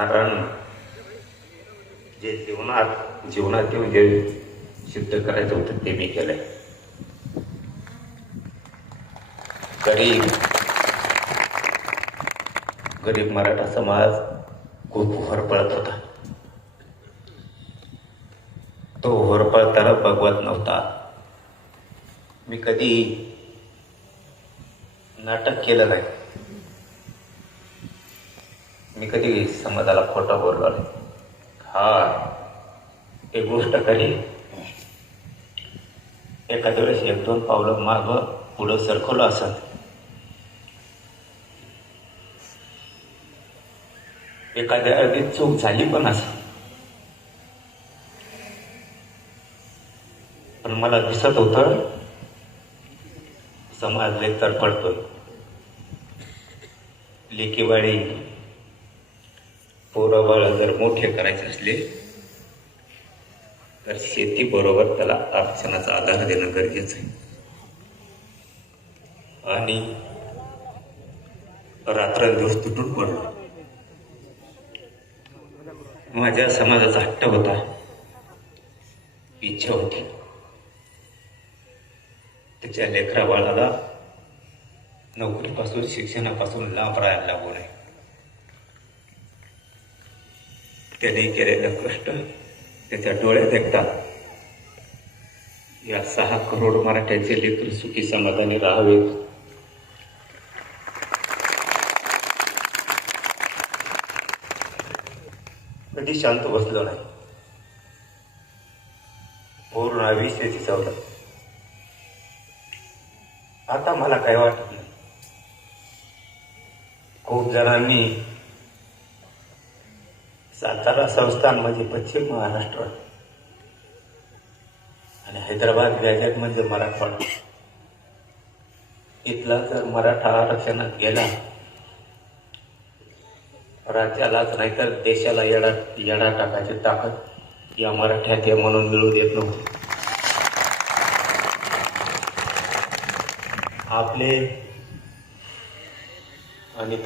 कारण जे जीवनात येऊन जे सिद्ध करायचं होतं ते मी केलंय. गरीब मराठा समाज खूप होरपळत होता. तो होरपळताना बघवत नव्हता. मी कधी नाटक केलं नाही. मी कधी समाजाला खोटं बोललो नाही. एक गोष्ट खरी, एखाद्या वेळेस 1-2 पावलं मागं पुढं सरकवलं असत. एखाद्या अगदी चूक झाली पण असत, पण मला दिसत होतं समाज लय तडफडतोय. लेकीवाडी पोरं बाळ जर मोठे करायचे असले तर शेती बरोबर त्याला आरक्षणाचा आधार देणं गरजेचं आहे. आणि रात्रंदिवस तुटून पडलो. माझ्या समाजाचा हट्ट होता, इच्छा होती, त्याच्या लेकरा बाळाला नोकरीपासून शिक्षणापासून लांब राहायला लागू नये. त्याने केलेलं कष्ट त्याच्या डोळ्यात एकदा या 6 करोड मराठ्यांचे लेकरं सुखी समाधानी राहावेत. कधी शांत बसलो नाही. पूर्ण आयुष्याची सवलत. आता मला काय वाटत नाही. खूप जणांनी सातारा संस्थान म्हणजे पश्चिम महाराष्ट्र आणि हैदराबाद व्याजात म्हणजे मराठवाडा, इथला जर मराठा आरक्षणात गेला राज्यालाच नाही तर देशाला येडा टाकायची ताकद या मराठ्यात आहे म्हणून मिळू देत नव्हती. आपले आणि